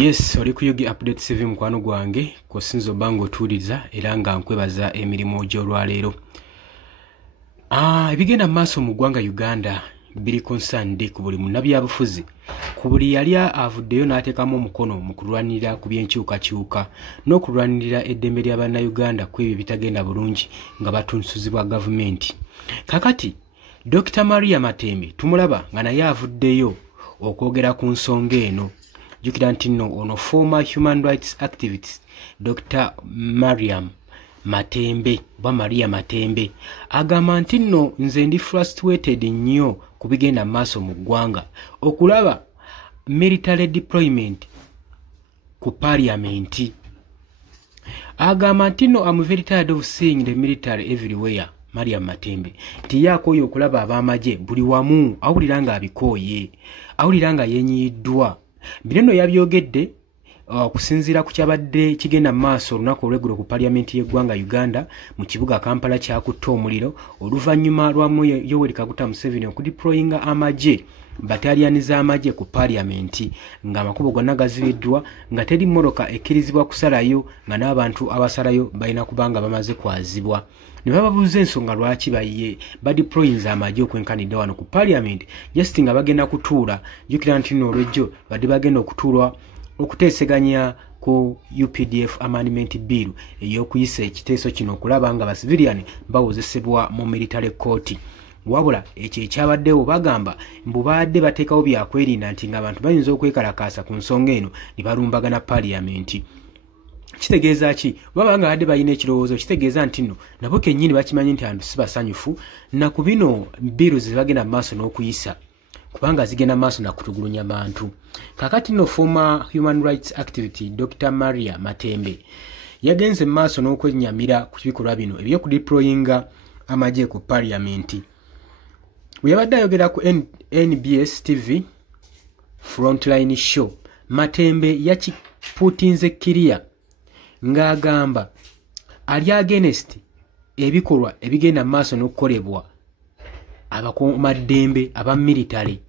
Yes, oli kuyugi update CV mukwano gwange ko sinzo bango tuliza era nga nkwebaza emirimu gy'olwaleero. Ebigenda maaso mu ggwanga Uganda biri concerned ku buli munnabyabufuzi ku buli yali avuddeyo n'ateekamu omukono mu kulwanirira ku by'enkyukakyuka n'okulwanirira eddembe ly'Abannayuganda ku ebyo bitagenda bulungi nga batuntusibwa gavumenti. Kakati Dr. Maria Matembe tumulaba nga naye avuddeyo okwogera ku nsonga eno. Jukira nti nno ono former human rights activist Dr. Maria Matembe agamba nti nno nze ndi frustrated nnyo ku bigenda maaso mu ggwanga okulaba military deployment ku parliament. Agamba nti nno I'm very tired of seeing the military everywhere. Maria Matembe nti yaakooye okulaba ab'amagye buli wamu, awulira nga abikooye, awulira nga yenyiyiddwa. Bino yabyogedde kusinziira ku kyabadde kigenda maaso olunaku olw'eggulo ku parliament y'eggwanga Uganda mu kibuga Kampala kyakutta omuliro oluvannyuma lwa Yoweri Kaguta Museveni okudeployinga amagye battalioni z'amagye ku parliament ng'amakubo gonna gazibiddwa nga teri mmoloka ekkirizibwa kusalayo nga n'abantu abasalayo balina kubanga bamaze kwazibwa. Ne bababuuza ensonga lwaki badeployinze amagye okwenkanidde wano ku parliament just nga bagenda kutuula. Jjukira nti nno olwejjo badde bagenda okutuulwa okuteeseganya ku UPDF amendment bill ey'okuyisa ekiteeso kino okulaba nga basiviliani bawozesebwa mu military court. Wabula ekyo ekyabaddewo bagamba mbu baadde bateekawo byakwerinda nti ng'abantu bayinza okwekalakaasa ku nsonga eno ne balumbagana parliament. Kitegeeza ki? Baba nga badde balina ekirowoozo kitegeeza nti nno nabo kennyini bakimanyi nti abantu si basanyufu na ku bino biru ze bagenda maaso n'okuyisa kubanga zigenda maaso na kutugulunya bantu. Kakati nno former human rights activist Dr. Maria Matembe yagenze maaso n'okwenyamira ku bikolwa bino eby'okudeployinga amagye ku parliament. We yabadde ayogera ku NBS TV Frontline Show. Matembe yakiputinze kiriya ng'agamba ali against ebikolwa ebigenda maaso n'okukolebwa abakuumaddembe aba military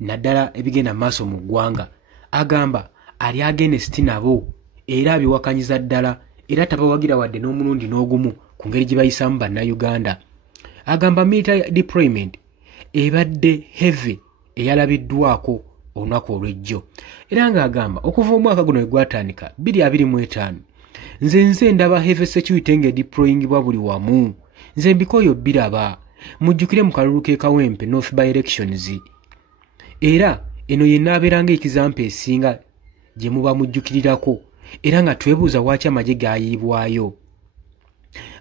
naddala ebigenda maaso mu ggwanga. Agamba ali against nabo era abiwakanyiza ddala era tabawagira wadde n'omulundi n'ogumu ku ngeri gye bayisaamu bannayuganda. Agamba military deployment ebadde heavy eyalabiddwako olunaku olw'ejjo era ng'agamba okuva omwaka guno we gwatandika 2025 nze ndaba heavy security ng'edeployingibwa buli wamu. Nze mbikoyo biraba mujjukire mu kalulu k'e Kawempe North by elections era eno yenaabeera ng'ekizampa esinga gye muba mujjukirirako era nga twebuuza lwaki amagye gayiibwayo.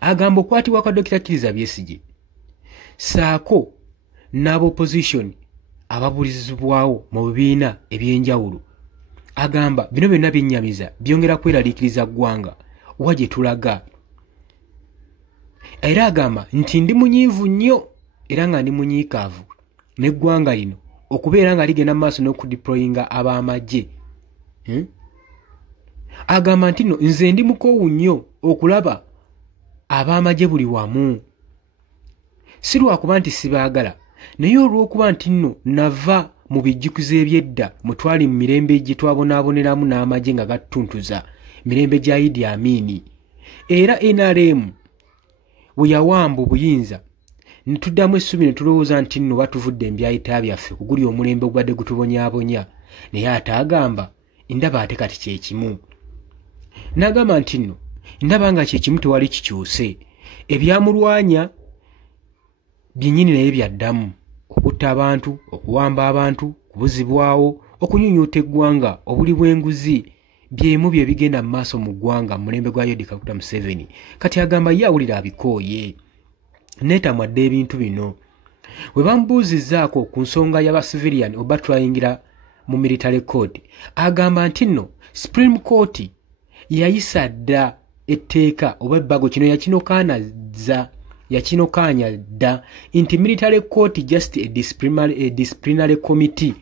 Agamba okwatibwa kwa Dr. Kizza Besigye saako n'ab'opposition ababulizibwawo mu bibiina eby'enjawulo. Agamba bino byonna byennyamiza byongera kweraliikiriza ggwanga wa gye tulaga. Era agamba nti ndi munyiivu nnyo era nga ndi munyiikaavu n'eggwanga lino okubeera nga ligenda maaso n'okudeployinga ab'amagye. Agamba nti nno nze ndi mukoowu nnyo okulaba ab'amagye buli wamu. Si lwakuba nti sibaagala naye olw'okuba nti nno nava mu bijjukizo eby'edda mwe twali mu mirembe gye twabonaaboneramu n'amagye nga gatuntuza mirembe gya Idi Amin era NRM bwe yawamba obuyinza ne tuddamu essubi ne tulowooza nti nno batuvudde embyayita byaffe kuguli omulembe ogubadde gutubonyaabonya naye ate agamba ndaba ate kati kye kimu. N'agamba nti nno ndaba nga kye kimu tewali kikyuse ebyamulwanya byennyini naye byaddamu okutta abantu, okuwamba abantu, kubuzibwawo, okunyunyuuta eggwanga, obuli bw'enguzi byemu bye bigenda mu maaso mu ggwanga mulembe gwa Yoweri Kaguta Museveni. Kati agamba ye awulira abikooye neetamwadde ebintu bino. We bamubuuzizzaako ku nsonga y'abasiviliani oba tryingira mu military court agamba nti nno Supreme Court yayisa dda etteeka oba ebbago kino yakinokaanya dda nti military court just a disciplinary committee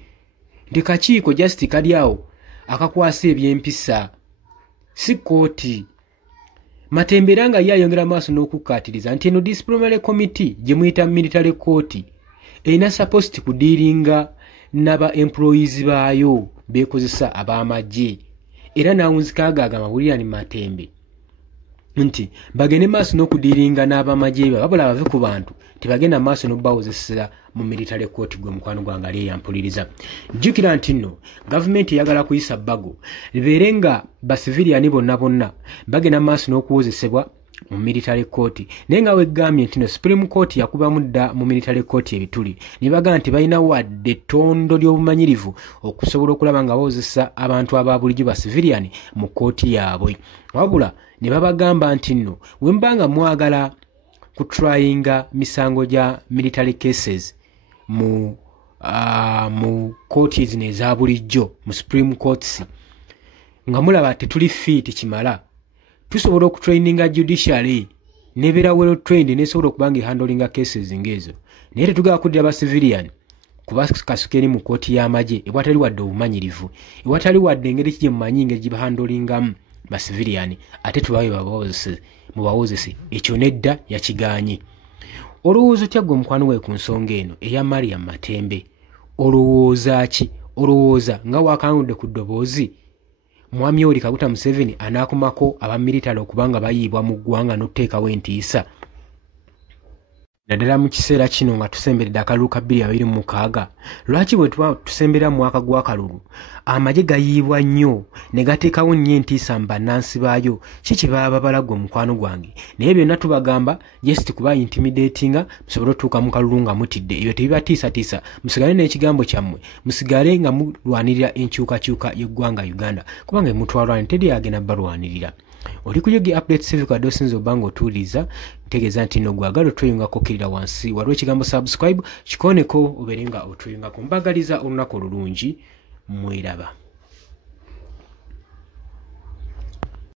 nti kakiiko just kali awo akakwasa ebyempisa si kooti. Matembe era nga ye ayongera maaso n'okukkaatiriza nti eno disciplinary committee gye muyita military court erina supposed kudiiringa n'aba employees baayo beekozesa ab'amagye era nawunzikaaga amawulire ni matembe nti bagende maaso n'okudiringa n'abamagye babula bave ku bantu tebagenda maaso n'obbawozesera mu military court gwe mukwano gwange ali eyampuliriza. Jjukira nti nno gavumenti eyagala kuyisa bbago libeere nga basiviliani bonna bagenda maaso n'okuwozesebwa mu military court, naye nga weggambye nti no Supreme Court yakubamu dda mu military court ebituli ne bagaa nti balina wadde ettondo ly'obumanyirivu okusobola okulaba nga bawozesa abantu aba bulijjo ba civilian mu kooti yaabwe, wabula ne babagamba nti nno wembanga mwagala kutrayinga misango gya military cases mu kooti zino eza bulijjo mu Supreme Courts nga mulaba tetuli fit kimala tusobola okutraininga judiciary nebeera well trained nesobola okubanga handlinga cases ngezo, naye tetugala kuddira ba civilian kuba kasukeri mu kooti y'amagye ewatali wadde obumanyirivu ewatali wadde engeri kije mumanyi ngeri gibahandolingamu ba civilian ate tubawe mubawozese ekyo nedda yakiganye. Olowooza otya gwe mukwano we ku nsonga eno eya Mariam Matembe? Olowooza ki? Olowooza nga wakanudde ku ddoboozi Mwami Yoweri Kaguta Museveni anaakomako abamilitale okubanga bayiibwa mu ggwanga n'okuteekawo entiisa? Naddala mu kiseera kino nga tusemberedde akalulu ka 2026 lwaki bwe tuba tusembera mu mwaka gw'akalulu amagye gayiibwa nnyo ne gateekawo nnyo entiisa mu bannansi baayo? Ki kye baba babalaggwa mukwano gwange? Naye byonna tubagamba just kuba intimidatinga musobole otuuka mu kalulu nga mutidde. Ebyo tebibatiisatiisa, musigale n'ekigambo kyammwe, musigale nga mulwanirira enkyukakyuka y'eggwanga Uganda kubanga emutwalwani teri agenda balwanirira. Oli ku Yogi Update TV kwa dosinzo bango tuliza ntegeeza nti no gwagala otweyungako kirira wansi waliwo ekigambo subscribe kikoneko oberenga otweyunga kumbagaliza olunaku olulungi mweraba.